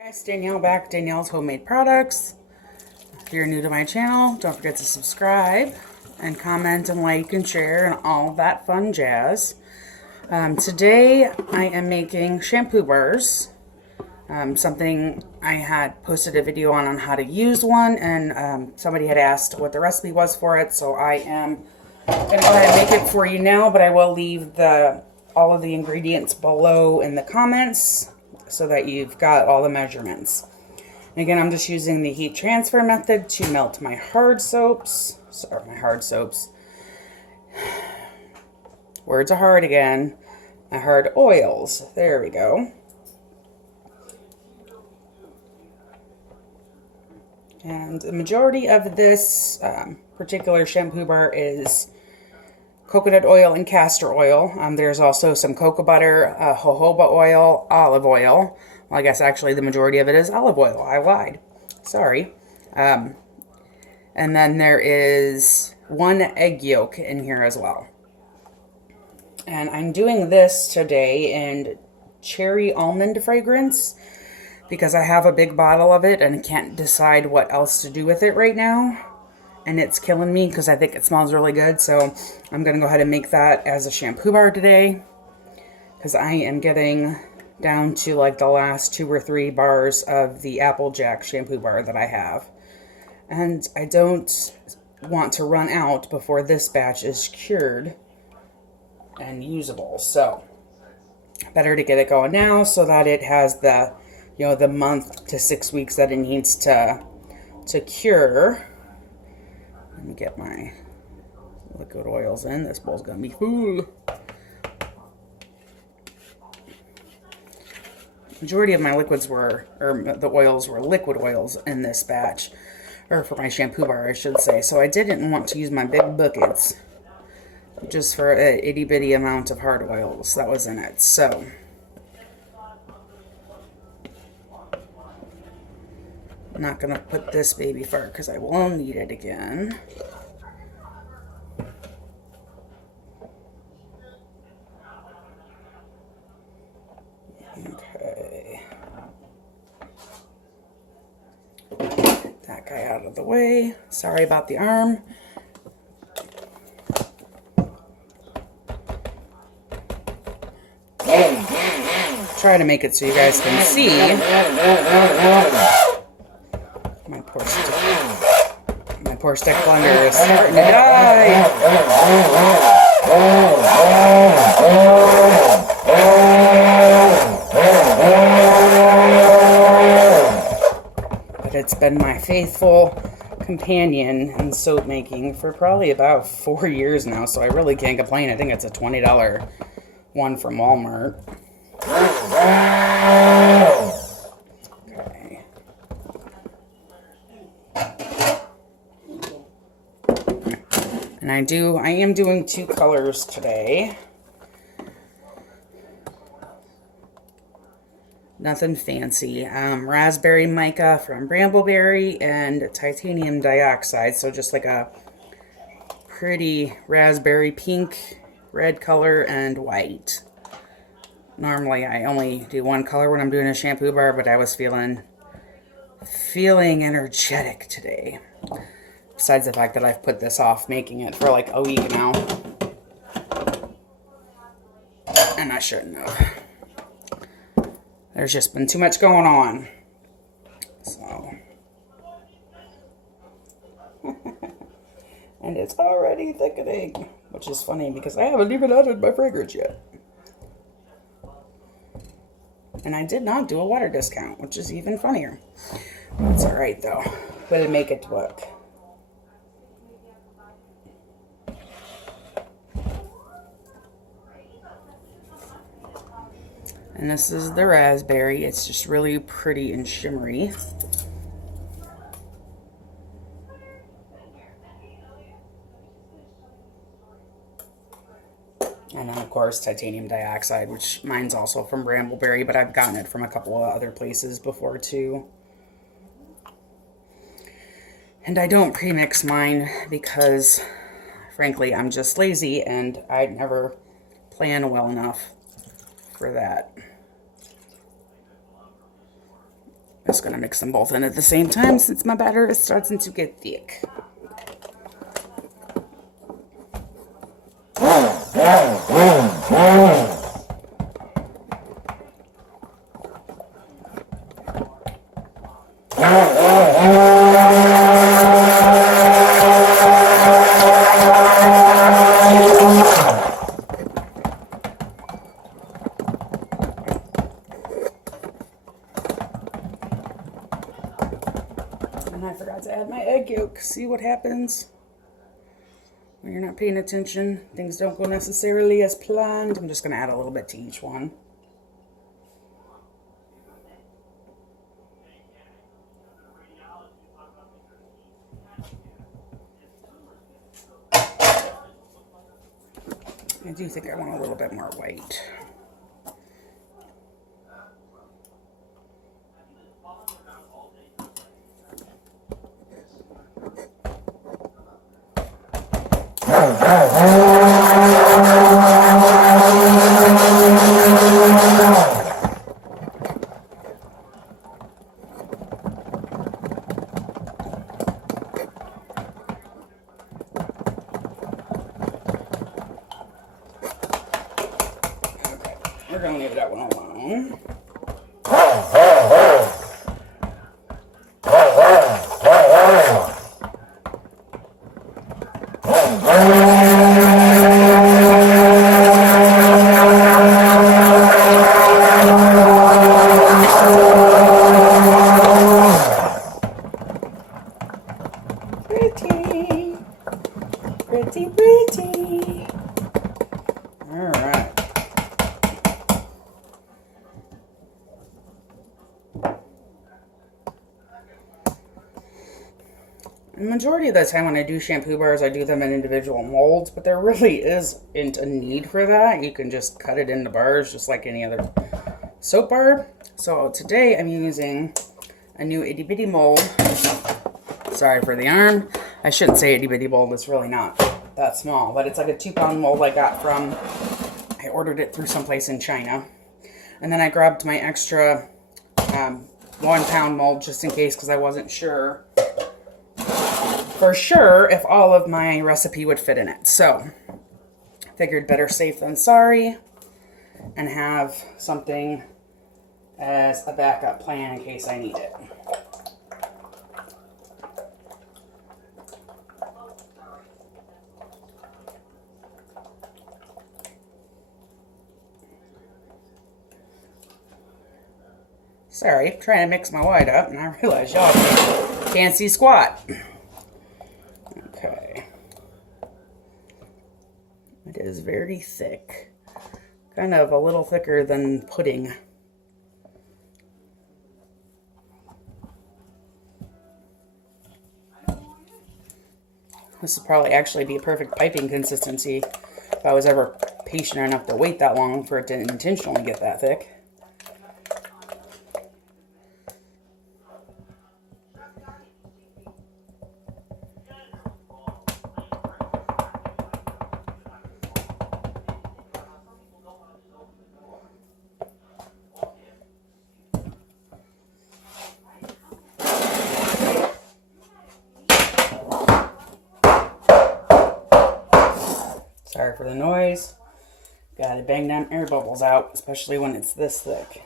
Guys, Danielle back, Danielle's Homemade Products. If you're new to my channel, don't forget to subscribe and comment and like and share and all that fun jazz. Today I am making shampoo bars. Something I had posted a video on how to use one, and somebody had asked what the recipe was for it, so I am going to go ahead and make it for you now, but I will leave all of the ingredients below in the comments so that you've got all the measurements. And again, I'm just using the heat transfer method to melt my hard soaps. Sorry, my hard soaps. Words are hard again. My hard oils. There we go. And the majority of this particular shampoo bar is coconut oil and castor oil. There's also some cocoa butter, jojoba oil, olive oil. Well, I guess actually the majority of it is olive oil. I lied. Sorry. And then there is 1 egg yolk in here as well. And I'm doing this today in cherry almond fragrance because I have a big bottle of it and I can't decide what else to do with it right now. And it's killing me because I think it smells really good. So I'm going to go ahead and make that as a shampoo bar today, because I am getting down to like the last 2 or 3 bars of the Applejack shampoo bar that I have. And I don't want to run out before this batch is cured and usable. So better to get it going now so that it has the, the month to 6 weeks that it needs to cure. Let me get my liquid oils in. This bowl's gonna be full. Majority of my liquids were, or the oils were liquid oils in this batch, or for my shampoo bar, I should say. So I didn't want to use my big buckets, just for an itty bitty amount of hard oils that was in it. So I'm not gonna put this baby far because I will need it again. Okay. Get that guy out of the way. Sorry about the arm. Try to make it so you guys can see. My poor stick blender is starting to die. But it's been my faithful companion in soap making for probably about 4 years now, so I really can't complain. I think it's a $20 one from Walmart. Okay. And I am doing 2 colors today. Nothing fancy. Raspberry mica from Brambleberry and titanium dioxide. So just like a pretty raspberry pink, red color, and white. Normally I only do 1 color when I'm doing a shampoo bar, but I was feeling energetic today. Besides the fact that I've put this off making it for like a week now. And I shouldn't have. There's just been too much going on. So. And it's already thickening. Which is funny because I haven't even added my fragrance yet. And I did not do a water discount, which is even funnier. That's alright though. We'll make it work. And this is the raspberry. It's just really pretty and shimmery. And then, of course, titanium dioxide, which mine's also from Brambleberry, but I've gotten it from a couple of other places before, too. And I don't pre-mix mine because, frankly, I'm just lazy and I never plan well enough for that. Just gonna mix them both in at the same time since my batter is starting to get thick. And I forgot to add my egg yolk. See what happens when you're not paying attention. Things don't go necessarily as planned. I'm just going to add a little bit to each one. I do think I want a little bit more white. We're going to leave that one alone. Pretty, pretty, pretty. All right. The majority of the time when I do shampoo bars, I do them in individual molds, but there really isn't a need for that. You can just cut it into bars just like any other soap bar. So today I'm using a new itty bitty mold. Sorry for the arm. I shouldn't say itty bitty mold, it's really not that small, but it's like a 2-pound mold I got from, I ordered it through someplace in China. And then I grabbed my extra 1-pound mold just in case, because I wasn't sure for sure if all of my recipe would fit in it. So figured better safe than sorry and have something as a backup plan in case I need it. Sorry, trying to mix my white up, and I realize y'all can't see squat. Okay. It is very thick. Kind of a little thicker than pudding. This would probably actually be a perfect piping consistency if I was ever patient enough to wait that long for it to intentionally get that thick. Sorry for the noise. Gotta bang them air bubbles out, especially when it's this thick.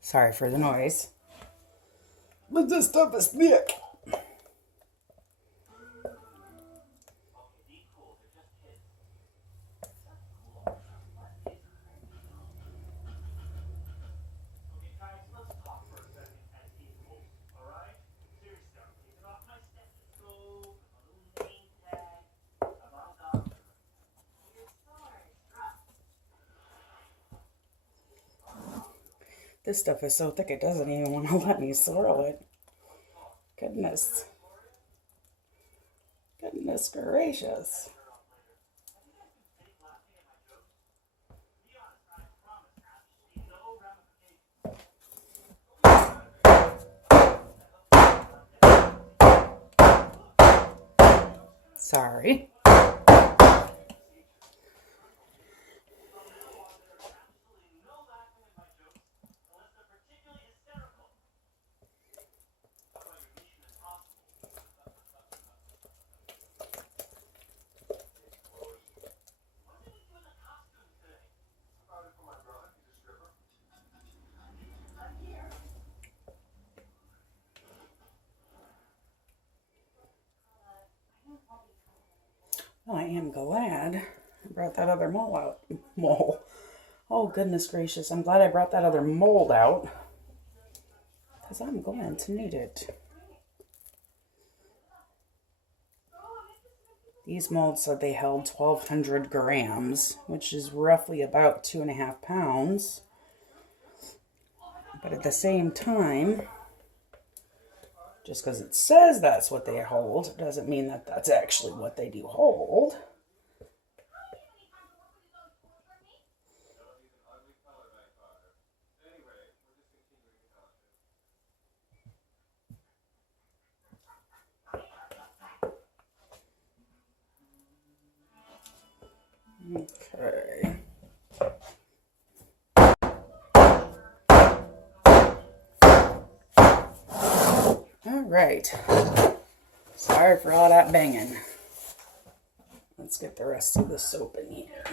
Sorry for the noise. But this stuff is thick. This stuff is so thick it doesn't even want to let me swirl it. Goodness. Goodness gracious. Sorry. Well, I am glad I brought that other mold out. Mold. Oh, goodness gracious. I'm glad I brought that other mold out, because I'm going to need it. These molds said they held 1,200 grams, which is roughly about 2.5 pounds. But at the same time, just because it says that's what they hold doesn't mean that that's actually what they do hold. Okay. All right. Sorry for all that banging. Let's get the rest of the soap in here.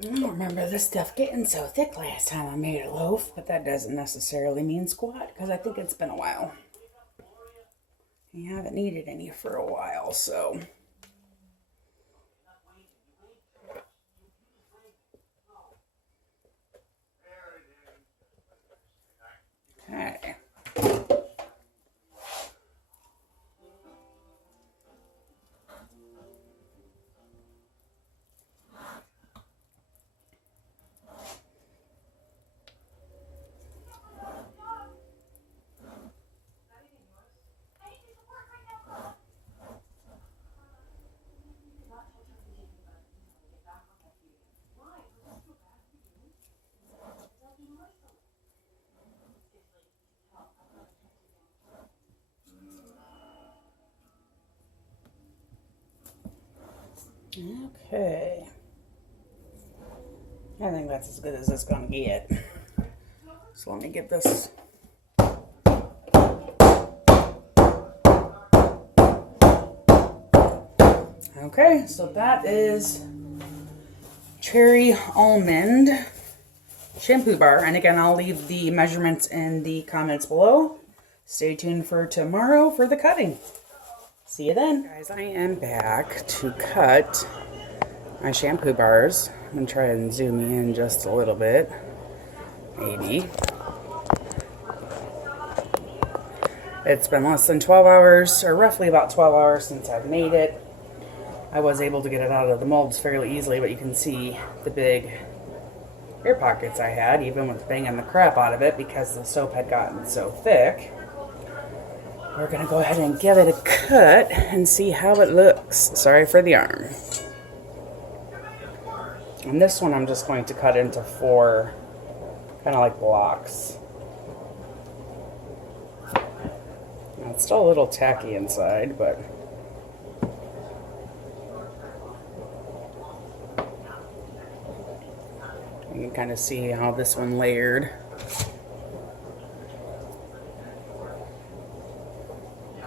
I don't remember this stuff getting so thick last time I made a loaf, but that doesn't necessarily mean squat, because I think it's been a while. I haven't needed any for a while, so. Okay. Okay. I think that's as good as it's gonna get. So let me get this. Okay, so that is cherry almond shampoo bar. And again, I'll leave the measurements in the comments below. Stay tuned for tomorrow for the cutting. See you then. Guys, I am back to cut my shampoo bars. I'm going to try and zoom you in just a little bit. Maybe. It's been less than 12 hours, or roughly about 12 hours since I've made it. I was able to get it out of the molds fairly easily, but you can see the big air pockets I had, even with banging the crap out of it because the soap had gotten so thick. We're going to go ahead and give it a cut and see how it looks. Sorry for the arm. And this one I'm just going to cut into 4 kind of like blocks. Now, it's still a little tacky inside, but you can kind of see how this one layered.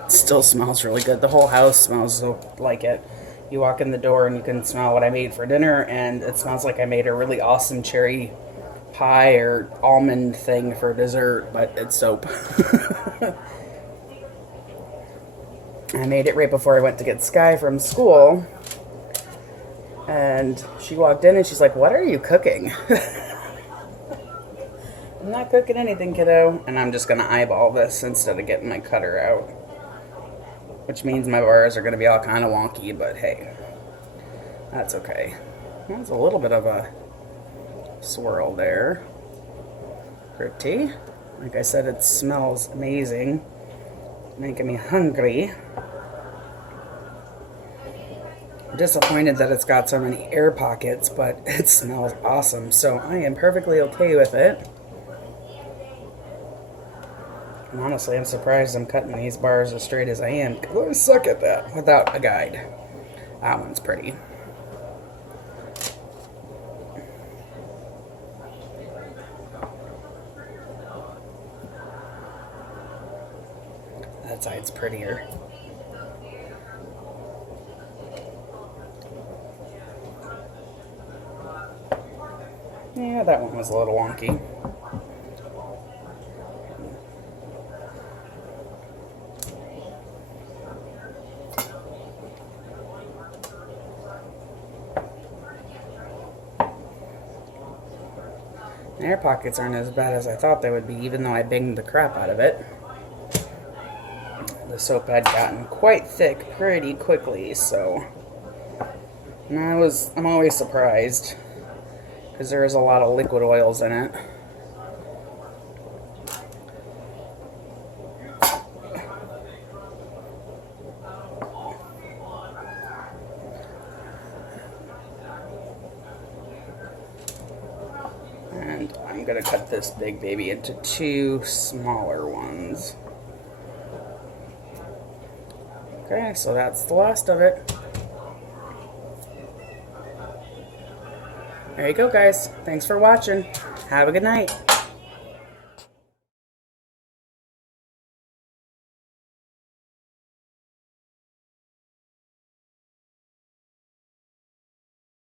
It still smells really good. The whole house smells so like it. You walk in the door and you can smell what I made for dinner, and it smells like I made a really awesome cherry pie or almond thing for dessert, but it's soap. I made it right before I went to get Sky from school, and she walked in and she's like, "What are you cooking?" I'm not cooking anything, kiddo. And I'm just going to eyeball this instead of getting my cutter out, which means my bars are going to be all kind of wonky, but hey, that's okay. That's a little bit of a swirl there. Pretty. Like I said, it smells amazing. Making me hungry. I'm disappointed that it's got so many air pockets, but it smells awesome, so I am perfectly okay with it. And honestly, I'm surprised I'm cutting these bars as straight as I am, because I suck at that without a guide. That one's pretty. That side's prettier. Yeah, that one was a little wonky. The air pockets aren't as bad as I thought they would be, even though I banged the crap out of it. The soap had gotten quite thick pretty quickly, so and I'm always surprised because there is a lot of liquid oils in it. And I'm going to cut this big baby into 2 smaller ones. Okay, so that's the last of it. There you go, guys. Thanks for watching. Have a good night.